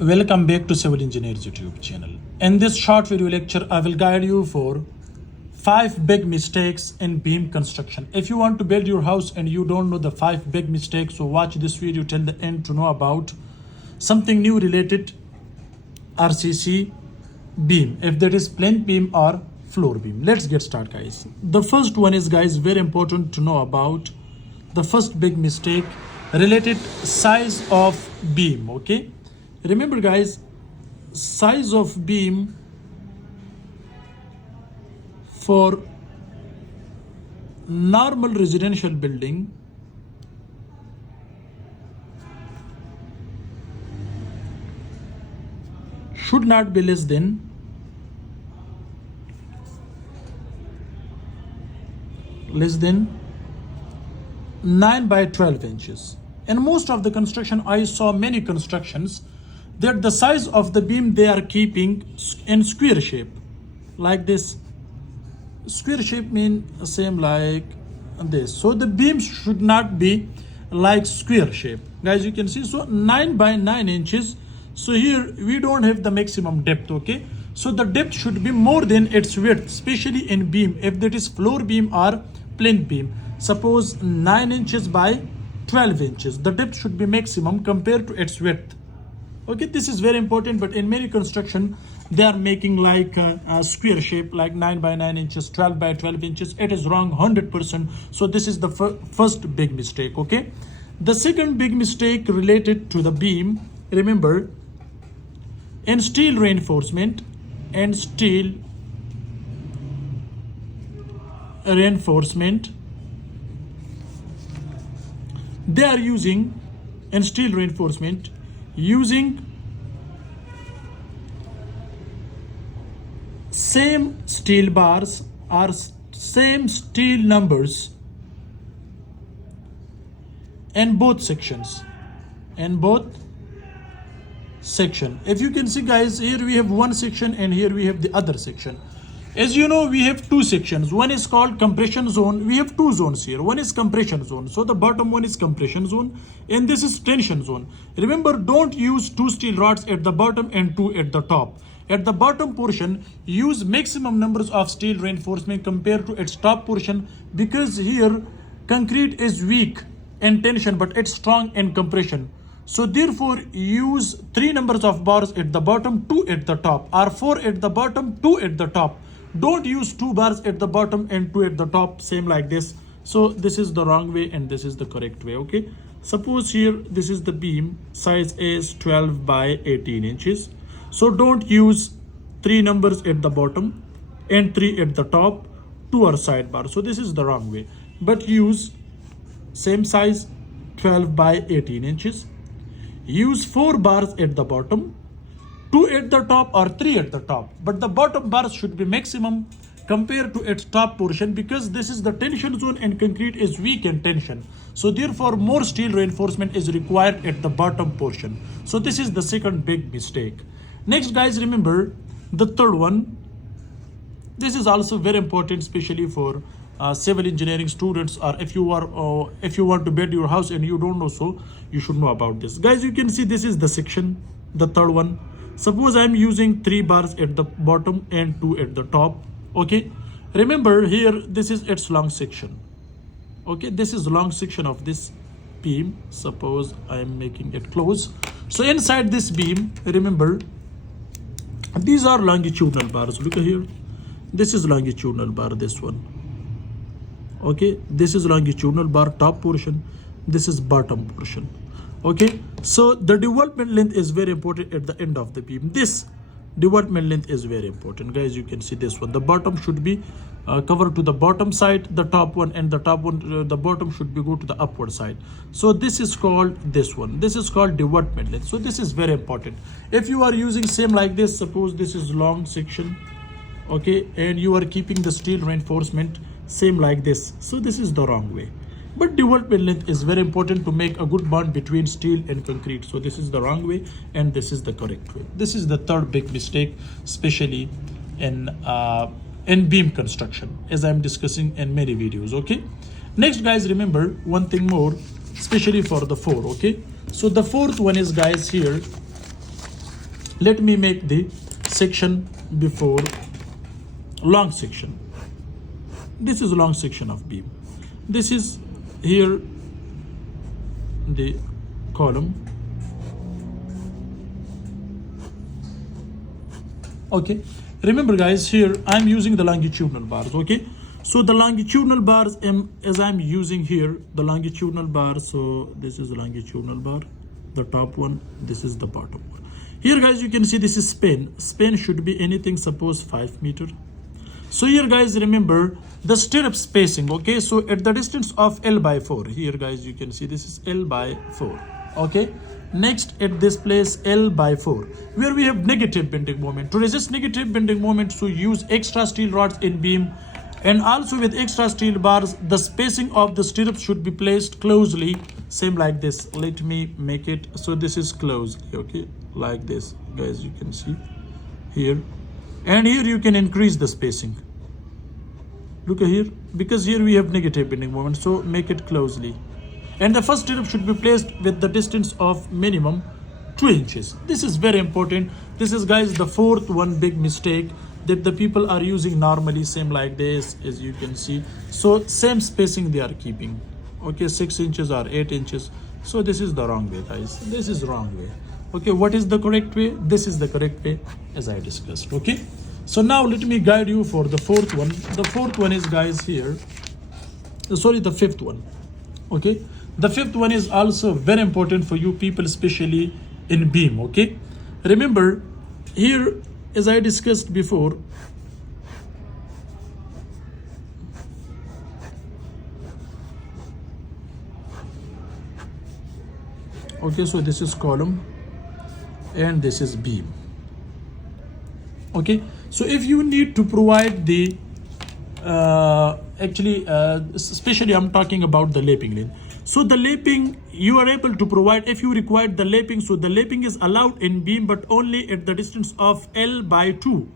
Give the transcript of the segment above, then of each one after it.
Welcome back to Civil Engineers YouTube channel. In this short video lecture, I will guide you for 5 big mistakes in beam construction. If you want to build your house and you don't know the 5 big mistakes, so watch this video till the end to know about something new related RCC beam, if that is plain beam or floor beam. Let's get started, guys. The first one is, guys, very important to know about the first big mistake related size of beam. Okay, remember, guys, size of beam for normal residential building should not be less than 9 by 12 inches. In most of the construction, I saw many constructions that the size of the beam they are keeping in square shape, like this. Square shape mean same like this. So the beam should not be like square shape, guys. You can see, so 9 by 9 inches. So here we don't have the maximum depth. Okay, so the depth should be more than its width, especially in beam, if that is floor beam or plain beam. Suppose 9 inches by 12 inches, the depth should be maximum compared to its width. Okay, this is very important, but in many construction they are making like a square shape, like 9 by 9 inches, 12 by 12 inches. It is wrong 100%. So this is the first big mistake. Okay, the second big mistake related to the beam, remember, in steel reinforcement and steel reinforcement, they are using, in steel reinforcement, using same steel bars or same steel numbers in both sections. If you can see, guys, here we have one section and here we have the other section. As you know, we have two sections. One is called compression zone. We have two zones here. One is compression zone. So the bottom one is compression zone and this is tension zone. Remember, don't use 2 steel rods at the bottom and 2 at the top. At the bottom portion, use maximum numbers of steel reinforcement compared to its top portion, because here concrete is weak in tension but it's strong in compression. So therefore use 3 numbers of bars at the bottom, 2 at the top, or 4 at the bottom, 2 at the top. Don't use 2 bars at the bottom and 2 at the top, same like this. So this is the wrong way and this is the correct way. Okay, suppose here this is the beam, size is 12 by 18 inches. So don't use 3 numbers at the bottom and 3 at the top, 2 are sidebar. So this is the wrong way, but use same size, 12 by 18 inches. Use 4 bars at the bottom, 2 at the top or 3 at the top, but the bottom bars should be maximum compared to its top portion, because this is the tension zone and concrete is weak in tension. So therefore more steel reinforcement is required at the bottom portion. So this is the second big mistake. Next, guys, remember the third one. This is also very important, especially for civil engineering students, or if you want to build your house and you don't know, so you should know about this. Guys, you can see this is the section, the third one. Suppose I am using 3 bars at the bottom and 2 at the top. Okay, remember here this is its long section. Okay, this is long section of this beam. Suppose I am making it close. So inside this beam, remember, these are longitudinal bars. Look here, this is longitudinal bar, this one. Okay, this is longitudinal bar, top portion, this is bottom portion. Okay, so the development length is very important at the end of the beam. This development length is very important, guys. You can see this one, the bottom should be covered to the bottom side, the top one, and the top one, the bottom should be go to the upward side. So this is called, this one, this is called development length. So this is very important. If you are using same like this, suppose this is long section, okay, and you are keeping the steel reinforcement same like this, so this is the wrong way. But development length is very important to make a good bond between steel and concrete. So this is the wrong way and this is the correct way. This is the third big mistake, especially in beam construction, as I'm discussing in many videos. Okay, next, guys, remember one thing more, especially for the 4. Okay, so the fourth one is, guys, here Let me make the section before long section. This is long section of beam. This is here the column. Okay, remember guys, here I'm using the longitudinal bars. Okay, so the longitudinal bars as I'm using here the longitudinal bar. So this is the longitudinal bar, the top one, this is the bottom one. Here guys, you can see this is span. Span should be anything, suppose 5 meter. So here guys, remember the stirrup spacing. Okay, so at the distance of L by 4, here guys you can see this is L by 4. Okay, next at this place L by 4, where we have negative bending moment. To resist negative bending moment, so use extra steel rods in beam, and also with extra steel bars the spacing of the stirrups should be placed closely, same like this. Let me make it so this is closely. Okay, like this guys, you can see here, and here you can increase the spacing. Look here, because here we have negative bending moment, so make it closely. And the first stirrup should be placed with the distance of minimum 2 inches. This is very important. This is guys the fourth one big mistake that the people are using normally, same like this, as you can see. So same spacing they are keeping. Okay, 6 inches or 8 inches. So this is the wrong way guys, this is wrong way. Okay, what is the correct way? This is the correct way as I discussed. Okay, so now let me guide you for the fourth one. The fourth one is guys here, the fifth one. Okay, the fifth one is also very important for you people, especially in beam. Okay, remember here as I discussed before, okay, so this is column and this is beam. Okay, so if you need to provide the especially I'm talking about the laping lane. So the laping you are able to provide if you require the laping. So the laping is allowed in beam, but only at the distance of L by 2,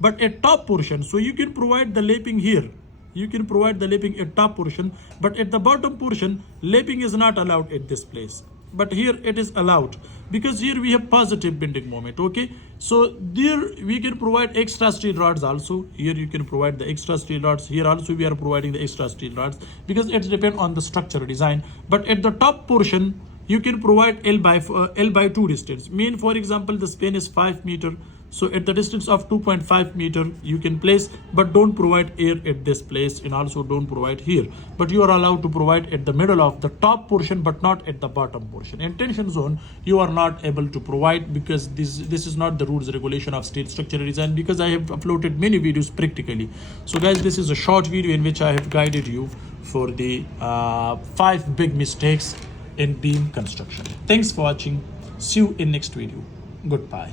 but at top portion. So you can provide the laping here, you can provide the laping at top portion, but at the bottom portion laping is not allowed at this place. But here it is allowed, because here we have positive bending moment. Okay, so there we can provide extra steel rods also. Here you can provide the extra steel rods. Here also we are providing the extra steel rods, because it depends on the structure design. But at the top portion you can provide L by 2 distance. Mean, for example, the span is 5 meter. So at the distance of 2.5 meter you can place, but don't provide air at this place, and also don't provide here. But you are allowed to provide at the middle of the top portion, but not at the bottom portion. In tension zone you are not able to provide, because this is not the rules regulation of steel structural design, because I have uploaded many videos practically. So guys, this is a short video in which I have guided you for the 5 big mistakes in beam construction. Thanks for watching. See you in next video. Goodbye.